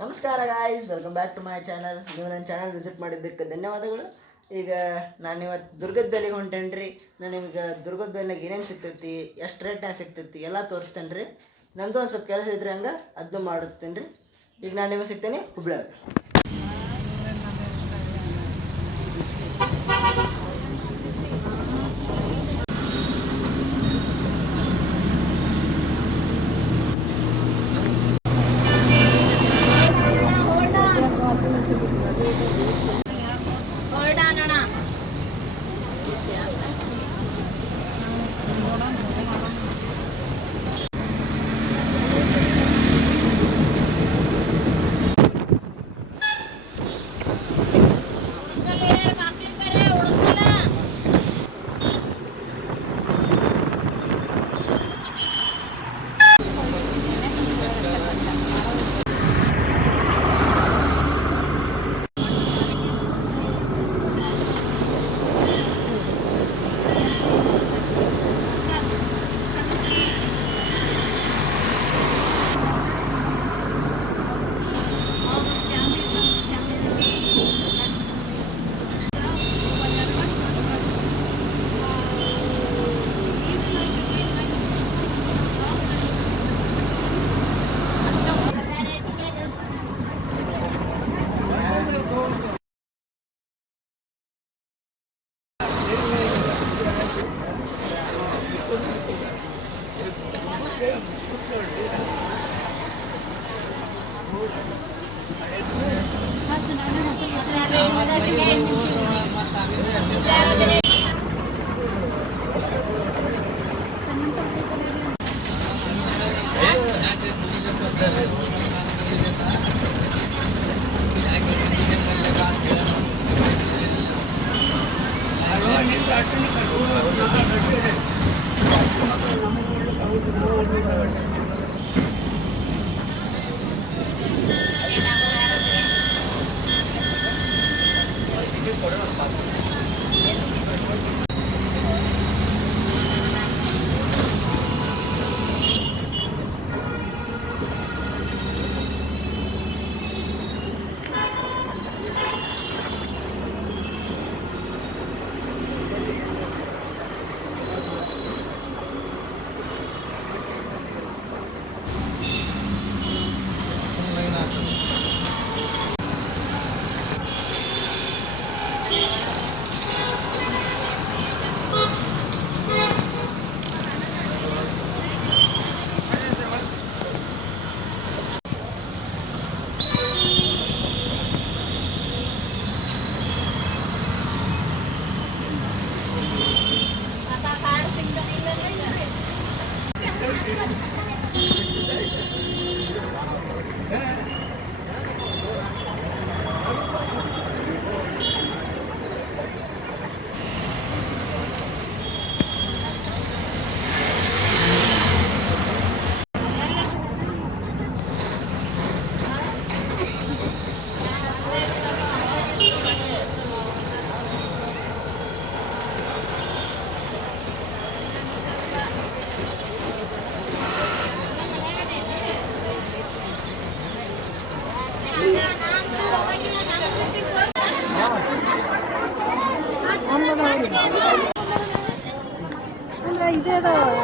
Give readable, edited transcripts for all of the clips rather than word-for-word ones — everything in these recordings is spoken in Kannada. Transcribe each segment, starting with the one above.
ನಮಸ್ಕಾರ guys, welcome back to my channel. ನೀವು ನನ್ನ ಚಾನಲ್ ವಿಸಿಟ್ ಮಾಡಿದ್ದಕ್ಕೆ ಧನ್ಯವಾದಗಳು. ಈಗ ನಾನು ಇವತ್ತು ದುರ್ಗದ ಬೆಲೆಗೆ ಹೊಂಟೇನ್ರಿ. ನಾನು ನಿಮ್ಗೆ ದುರ್ಗದ ಬೆಲೆಗೆ ಏನೇನು ಸಿಗ್ತೈತಿ, ಎಷ್ಟು ರೇಟ್ನಾಗ ಸಿಗ್ತೈತಿ ಎಲ್ಲ ತೋರಿಸ್ತೇನೆ ರೀ. ನಮ್ಮದು ಒಂದು ಸ್ವಲ್ಪ ಕೆಲಸ ಇದ್ರೆ ಹಂಗೆ ಅದನ್ನು ಮಾಡುತ್ತೇನೆ ರೀ. ಈಗ ನಾನು ನಿಮಗೆ ಸಿಗ್ತೇನೆ ಹುಬ್ಳ್ಯಾಗ.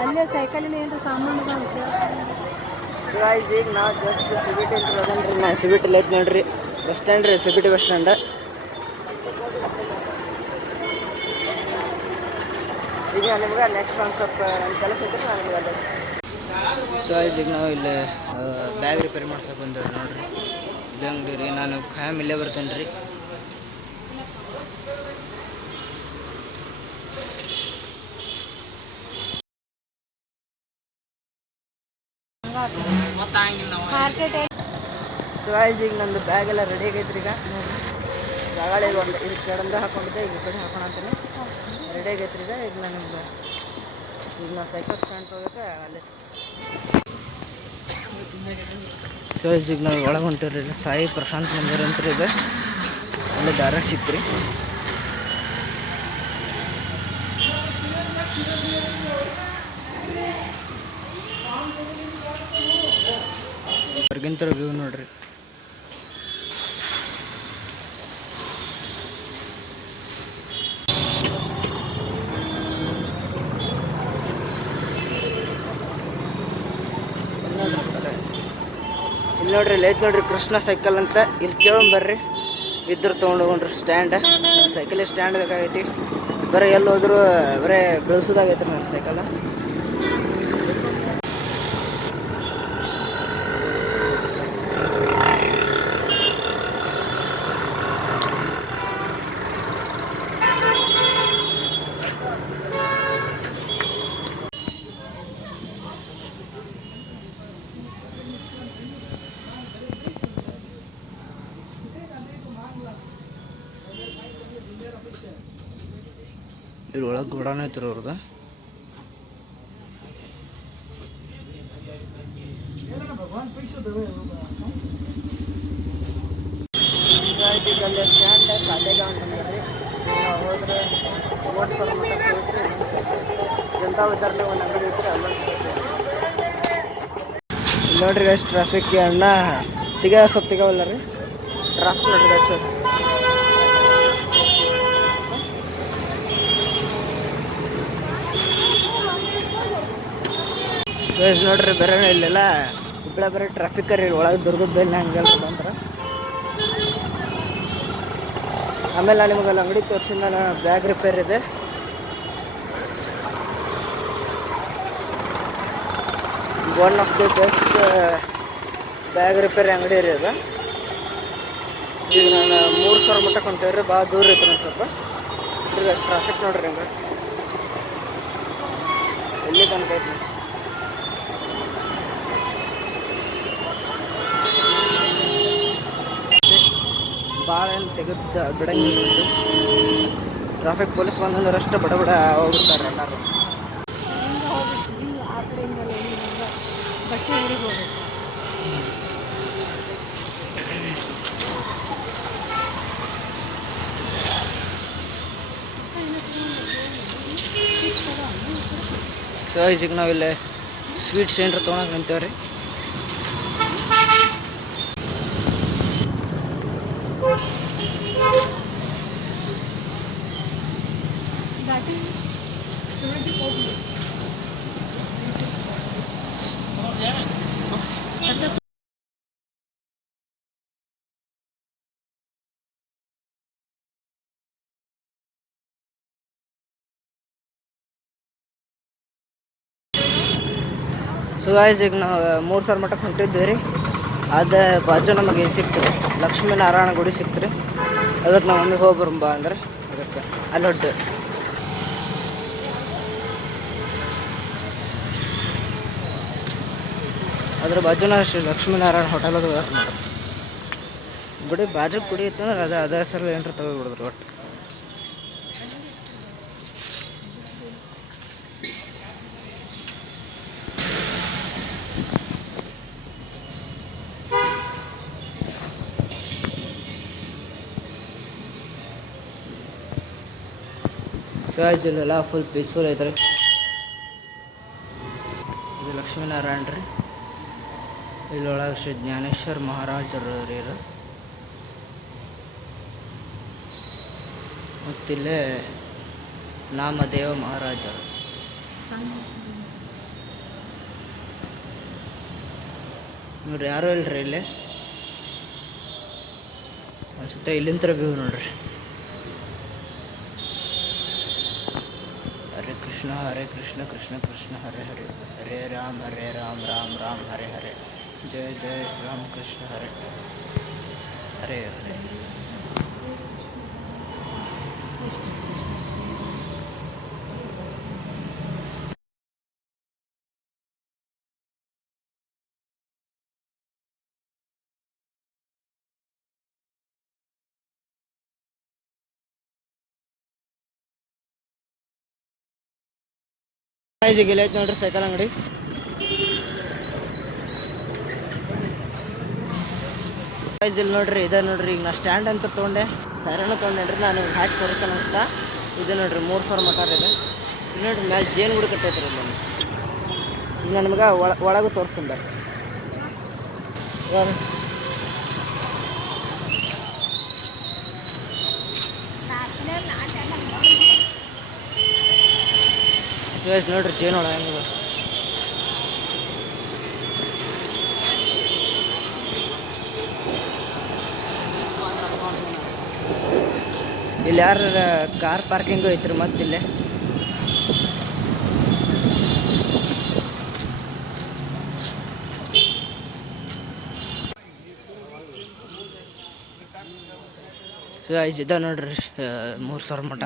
ಅಲ್ಲೇ ಸೈಕಲಿನ ಏನು ಸಾಮಾನು ಈಗ ನಾವು ಜಸ್ಟ್ ಸಿಬಿಟಿ ಅಂತ ಅದನ್ರಿ. ನಾ ಸಿಬಿಟಿಲಿ ಐತೆ ನೋಡ್ರಿ, ಬಸ್ ಸ್ಟ್ಯಾಂಡ್ ರೀ, ಸಿಬಿಟಿ ಬಸ್ ಸ್ಟ್ಯಾಂಡ್. ಈಗ ನಿಮ್ಗೆ ನೆಕ್ಸ್ಟ್ ಒಂದು ಸ್ವಲ್ಪ ನನ್ನ ಕೆಲಸ ಐತೆ, ನಾನು ನಿಮ್ಗೆ ಅದೇ. ಸೊ ಈಗ ನಾವು ಇಲ್ಲಿ ಬ್ಯಾಗ್ ರಿಪೇರಿ ಮಾಡ್ಸಕ್ಕೆ ಬಂದೇವ್ರಿ ನೋಡ್ರಿ. ಇದು ಅಂಗಡಿ ರೀ, ನಾನು ಖಾಯಂ ಇಲ್ಲೇ ಬರ್ತೇನೆ ರೀ. ಸೊ ಈಗ ನಂದು ಬ್ಯಾಗ್ ಎಲ್ಲ ರೆಡಿ ಆಗೈತ್ರಿ. ಈಗ ಜಗಾಳಿ ಒಂದು ಇದು ಕೆಳಂದ ಹಾಕೊಂಡಿದ್ದೆ, ಈಗ ಈ ಕಡೆ ಹಾಕೋಣ ಅಂತಾನೆ ರೆಡಿ ಆಗೈತ್ರಿ. ಈಗ ನಾನು ಈಗ ನಾವು ಸೈಕಲ್ ಸ್ಟ್ಯಾಂಡ್ ಹೋಗಕ್ಕೆ ಅಲ್ಲೇ. ಸೊ ಈಗ ನಾವು ಒಳಗೆ ಹೊಂಟಿವ್ರಿ. ಸಾಯಿ ಪ್ರಶಾಂತ್ ಮಂದಿರ ಅಂತ ಇದೆ, ಅಲ್ಲೇ ದಾರ ಸಿಕ್ತ್ರಿ. ಹೊರಗಿಂತ ವ್ಯೂ ನೋಡ್ರಿ. ಇಲ್ಲಿ ನೋಡ್ರಿ ಇಲ್ಲಿ ಐತೆ ನೋಡ್ರಿ ಕೃಷ್ಣ ಸೈಕಲ್ ಅಂತ. ಇಲ್ಲಿ ಕೇಳೋಣ ಬರ್ರಿ, ಇದ್ರ ತೊಗೊಂಡು ಹೋಗ್ರಿ ಸ್ಟ್ಯಾಂಡ್. ಸೈಕಲ್ ಸ್ಟ್ಯಾಂಡ್ ಬೇಕಾಗೈತಿ. ಬರೀ ಎಲ್ಲಿ ಹೋದ್ರು ಬರೇ ಬೆಳೆಸೋದಾಗೈತ್ರಿ ನನ್ನ ಸೈಕಲ್. ಇದ್ರೊಳಗೆ ಗೋಡಾನ ಐತ್ರಿ ಅವ್ರದ್ದು. ಸ್ಟ್ಯಾಂಡ್ ಖಾತೆಗಾಂವ್ ಅಂತಂದ್ರಿ. ಹೋದ್ರೆ ಜನತಾ ಬಜಾರ್ನಾಗ ಒಂದು ಅಂಗಡಿ ಐತ್ರಿ, ಅಲ್ಲೊಂದು ನೋಡ್ರಿ ಎಷ್ಟು ಟ್ರಾಫಿಕ್. ಅಣ್ಣ ಸ್ವಲ್ಪ ತೆಗವಲ್ಲ ರೀ ಟ್ರಾಫಿಕ್ ನೋಡ್ರಿ ಎಷ್ಟು. ನೋಡ್ರಿ ಬೇರೆ ಇಲ್ಲೆಲ್ಲ ಹುಬ್ಳ ಬೇರೆ ಟ್ರಾಫಿಕ್ ರೀ ಒಳಗೆ ದುರ್ಗದ ಬೆಲ್ಲ ಹಂಗೆಲ್ಲ ಬಂದ್ರೆ. ಆಮೇಲೆ ನಾನು ನಿಮಗೆಲ್ಲ ಅಂಗಡಿ ತೋರಿಸಿ ನಾನು ಬ್ಯಾಗ್ ರಿಪೇರ್ ಇದೆ. One of the best bag repair ಅಂಗಡಿ ರೀ ಅದು. ಈಗ ನಾನು 3,000 ಮಟ್ಟ ಕೊಂತೇವ್ರಿ, ಭಾಳ ದೂರ ಐತ್ರಿ ಒಂದು ಸ್ವಲ್ಪ. ಟ್ರಾಫಿಕ್ ನೋಡ್ರಿ ಹಂಗೆ ಎಲ್ಲಿ ತನಕ ಐತಿ. ಭಾಳ ಏನು ತೆಗೆದು ಬಿಡಂಗಿಲ್ಲ. ಟ್ರಾಫಿಕ್ ಪೊಲೀಸ್ ಬಂದಂದ್ರೆ ಅಷ್ಟು ಬಡ ಬಡ ಹೋಗ್ಬಿಡ್ತಾರೆ ಎಲ್ಲರೂ. ಆ ಕಡೆಯಿಂದಲೇ ಬಟ್ಟೆ ಊರಿಗೆ ಹೋಗ್ಬೇಕು. ಸೊ ಈಗ ನಾವಿಲ್ಲಿ ಸ್ವೀಟ್ ಸೆಂಟ್ರ್ ತೊಗೊಳಕ್ಕೆ ನಿಂತೇವ್ರಿ. ಸೊ ಗಾಯ್ಸ್ ಈಗ ನಾವು 3,000 ಮಟ್ಟಕ್ಕೆ ಹೊಂಟಿದ್ದೀವಿ ರೀ. ಅದು ಬಾಜು ನಮಗೆ ಸಿಕ್ತು ಲಕ್ಷ್ಮೀನಾರಾಯಣ ಗುಡಿ ಸಿಕ್ತು ರೀ. ಅದಕ್ಕೆ ನಾವು ಮಮ್ಮಿಗೆ ಹೋಗಿ ಬರಂಬ ಅಂದ್ರೆ ಅದಕ್ಕೆ ಅಲ್ಲಿ ಹೊಟ್ಟು. ಅದ್ರ ಬಾಜುನ ಶ್ರೀ ಲಕ್ಷ್ಮೀನಾರಾಯಣ ಹೋಟೆಲ್ ಅದು ನೋಡಿ. ಗುಡಿ ಬಾಜು ಗುಡಿ ಇತ್ತಂದ್ರೆ ಅದೇ ಹೆಸರಲ್ಲಿ ಏನಾರ ತೆಗೆದುಬಿಡಿದ್ರು ಒಟ್ಟು. ಸೊ ಇಲ್ಲೆಲ್ಲ ಫುಲ್ ಪೀಸ್ಫುಲ್ ಐತ್ರಿ. ಇದು ಲಕ್ಷ್ಮೀನಾರಾಯಣ ರೀ. ಇಲ್ಲೊಳಗೆ ಶ್ರೀ ಜ್ಞಾನೇಶ್ವರ ಮಹಾರಾಜರು ರೀ ಇದು. ಮತ್ತಿಲ್ಲೇ ನಾಮದೇವ ಮಹಾರಾಜರು. ನೋಡ್ರಿ ಯಾರು ಇಲ್ರಿ ಇಲ್ಲಿ ಅನ್ಸುತ್ತೆ. ಇಲ್ಲಿಂದ ವ್ಯೂ ನೋಡ್ರಿ. ಹರೇ ಕೃಷ್ಣ ಕೃಷ್ಣ ಕೃಷ್ಣ ಹರೇ ಹರೇ, ಹರೇ ರಾಮ್ ರಾಮ್ ರಾಮ್ ಹರೇ ಹರೇ, ಜಯ ಜಯ ರಾಮ ಕೃಷ್ಣ ಹರೇ ಹರೇ ಹರೇ. ಗೆಲ್ಲ ಐತೆ ನೋಡ್ರಿ ಸೈಕಲ್ ಅಂಗಡಿ. ಇಲ್ಲಿ ನೋಡ್ರಿ ಇದೆ ನೋಡ್ರಿ. ಈಗ ನಾ ಸ್ಟ್ಯಾಂಡ್ ಅಂತ ತೊಗೊಂಡೆ, ಸೈರಣ ತೊಗೊಂಡ್ರಿ. ನಾನು ಹಾಕಿ ತೋರಿಸ್ತಾನೆ ಅನಿಸ್ತಾ. ಇದು ನೋಡ್ರಿ 3,000 ಮಟ್ಟ ಇದೆ. ಇಲ್ಲಿ ನೋಡ್ರಿ ಮ್ಯಾಲೆ ಜೇನು ಗುಡಿ ಕಟ್ಟೈತ್ರಿ ಇಲ್ಲಿ. ಈಗ ನಮ್ಗೆ ಒಳಗೂ ತೋರಿಸ್ತೀನಿ ಬರ್ರಿ. ನೋಡ್ರಿ ಜೇನು ಒಳ ಹೆಂಗ ಇಲ್ಲಿ ಯಾರ ಕಾರ್ ಪಾರ್ಕಿಂಗು ಐತ್ರಿ ಮತ್ತಿಲ್ಲೇ. ಇದ ನೋಡ್ರಿ 3000 ಮಠ.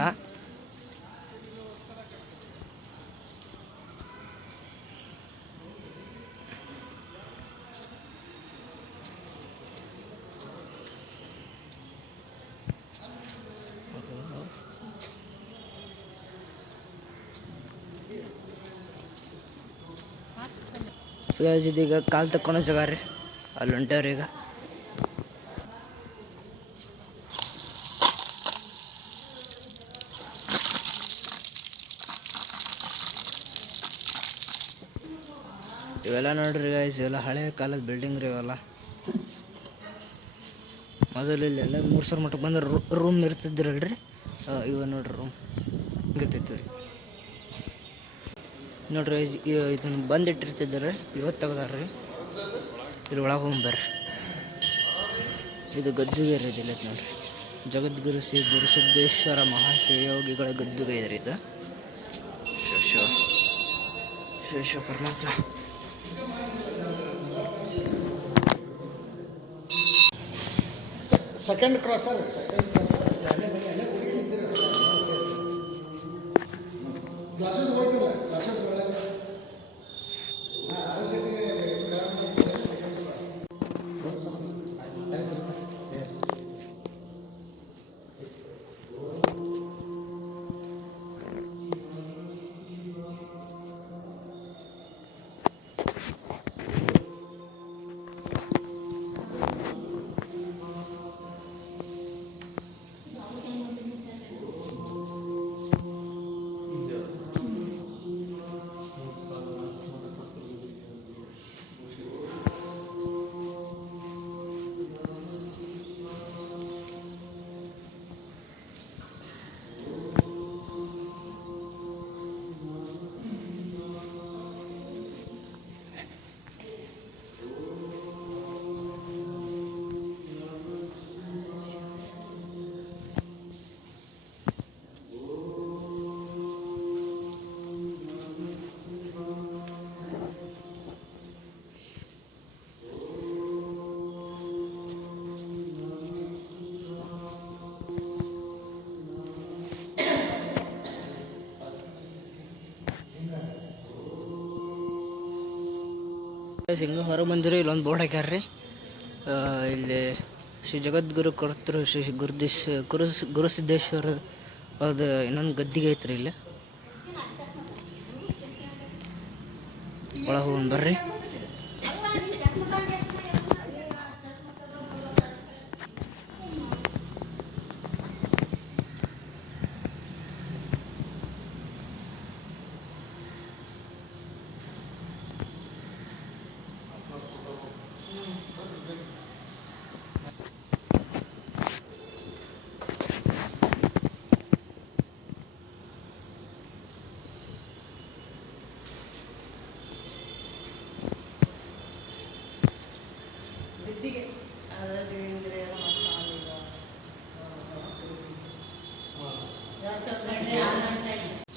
ಇದೀಗ ಕಾಲು ತಕ್ಕೊಳೋ ಜಾಗ ರೀ, ಅಲ್ಲಿ ಹೊಂಟೇವ್ರಿ ಈಗ. ಇವೆಲ್ಲ ನೋಡ್ರಿ ಗೈಸ್, ಇವೆಲ್ಲ ಹಳೆ ಕಾಲದ ಬಿಲ್ಡಿಂಗ್ ರೀ ಇವೆಲ್ಲ. ಮೊದಲು ಇಲ್ಲೆಲ್ಲ 3000 ಮಠಕ್ಕೆ ಬಂದ್ರೆ ರೂಮ್ ಇರ್ತಿದ್ರಲ್ರಿ, ಇವ ನೋಡ್ರಿ ರೂಮ್ ಇರ್ತಿತ್ತು ರೀ. ನೋಡ್ರಿ ಇದನ್ನು ಬಂದಿಟ್ಟಿರ್ತಿದ್ದಾರೆ, ಇವತ್ತು ತೆಗ್ದಾರ್ರಿ. ಇಲ್ಲಿ ಒಳಗೆ ಹೋಗ್ಬರ್ರಿ. ಇದು ಗದ್ದುಗೆ ರೀ, ಇದಿಲ್ಲ ನೋಡ್ರಿ, ಜಗದ್ಗುರು ಶ್ರೀ ಗುರುಸಿದ್ದೇಶ್ವರ ಮಹಾಶಿವಯೋಗಿಗಳ ಗದ್ದುಗೆ ಇದೆ ರೀ ಇದು. ಶಿವ ಪರಮಾತ್ಮ. ಸೆಕೆಂಡ್ ಕ್ರಾಸ್ ಗ್ಲಾಸಸ್ ಹೋಗ್ತಿಲ್ಲ, ಗ್ಲಾಸಸ್ ಹಿಂಗೆ ಹೊರಗೆ ಬಂದಿರಿ. ಇಲ್ಲೊಂದು ಬೋರ್ಡ್ ಹಾಕ್ಯಾರ್ರಿ, ಇಲ್ಲಿ ಶ್ರೀ ಜಗದ್ಗುರು ಕರ್ತೃ ಶ್ರೀ ಗುರುಸಿದ್ದೇಶ್ವರ ಅದು ಇನ್ನೊಂದು ಗದ್ದಿಗೆ ಐತ್ರಿ. ಇಲ್ಲಿ ಒಳಗೆ ಹೋಗೋಣ ಬರ್ರಿ.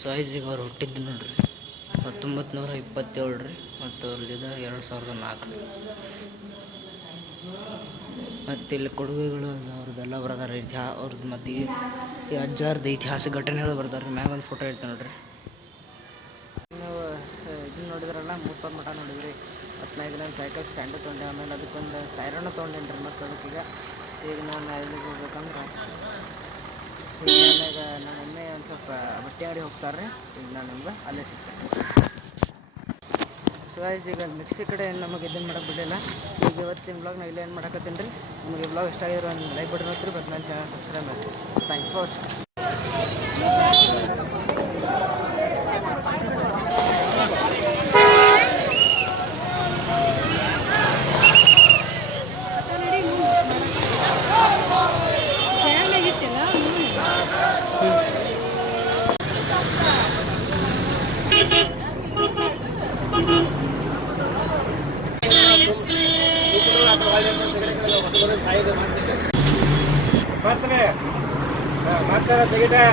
ಸಾಯಿಜಿಗೆ ಅವ್ರು ಹುಟ್ಟಿದ್ದು ನೋಡ್ರಿ 1927 ರೀ, ಮತ್ತು ಅವ್ರದ್ದು 2004 ರೀ. ಮತ್ತು ಇಲ್ಲಿ ಕೊಡುಗೆಗಳು ಅವ್ರದ್ದೆಲ್ಲ ಬರ್ದಾರೆ, ಅವ್ರದ್ದು ಮತ್ತು ಈ ಅಜ್ಜಾರ್ದು ಇತಿಹಾಸ ಘಟನೆಗಳು ಬರ್ದಾರೆ. ಮ್ಯಾಗ ಒಂದು ಫೋಟೋ ಇರ್ತಾವೆ ನೋಡ್ರಿ. ನೀವು ಇದನ್ನ ನೋಡಿದ್ರಲ್ಲ, 3000 ಮಠ ನೋಡಿದ್ರಿ. 15 ದಿನ ಸೈಕಲ್ ಸ್ಟ್ಯಾಂಡು ತೊಗೊಂಡೆ, ಆಮೇಲೆ ಅದಕ್ಕೊಂದು ಸೈರಣ ತೊಗೊಂಡೇನಿ ರೀ. ಮತ್ತು ಅದಕ್ಕೀಗ ಈಗ ನಾನು ಎಲ್ಲಿಗೆ ಹೋಗ್ಬೇಕಂದ್ರೆ, ಈಗ ನಮ್ಮ ಮಮ್ಮಿ ಒಂದು ಸ್ವಲ್ಪ ಬಟ್ಟೆ ಅಂಗಡಿ ಹೋಗ್ತಾರೆ. ಈಗ ನಾನು ನಿಮ್ಗೆ ಅಲ್ಲೇ ಸಿಗ್ತೇನೆ. ಸೊ ಗೈಸ್, ಈಗ ಮಿಕ್ಸಿ ಕಡೆ ನಮಗೆ ಇದನ್ನು ಮಾಡೋಕೆ ಬಿಡಲಿಲ್ಲ. ಈಗ ಇವತ್ತಿನ ಬ್ಲಾಗ್ನ ಇಲ್ಲೇ ಏನು ಮಾಡಕತ್ತೀನಿ ರೀ. ನಿಮಗೆ ಬ್ಲಾಗ್ ಇಷ್ಟ ಆಗಿರೋ ಒಂದು ಲೈಕ್ ಬಟನ್ ಒತ್ತಿರಿ, ಮತ್ತು ನನ್ನ ಚಾನಲ್ ಸಬ್ಸ್ಕ್ರೈಬ್ ಮಾಡಿ. Thanks for watching. ಬರ್ತದೆ ಮತ್ತೆ ತೆಗಿತೆ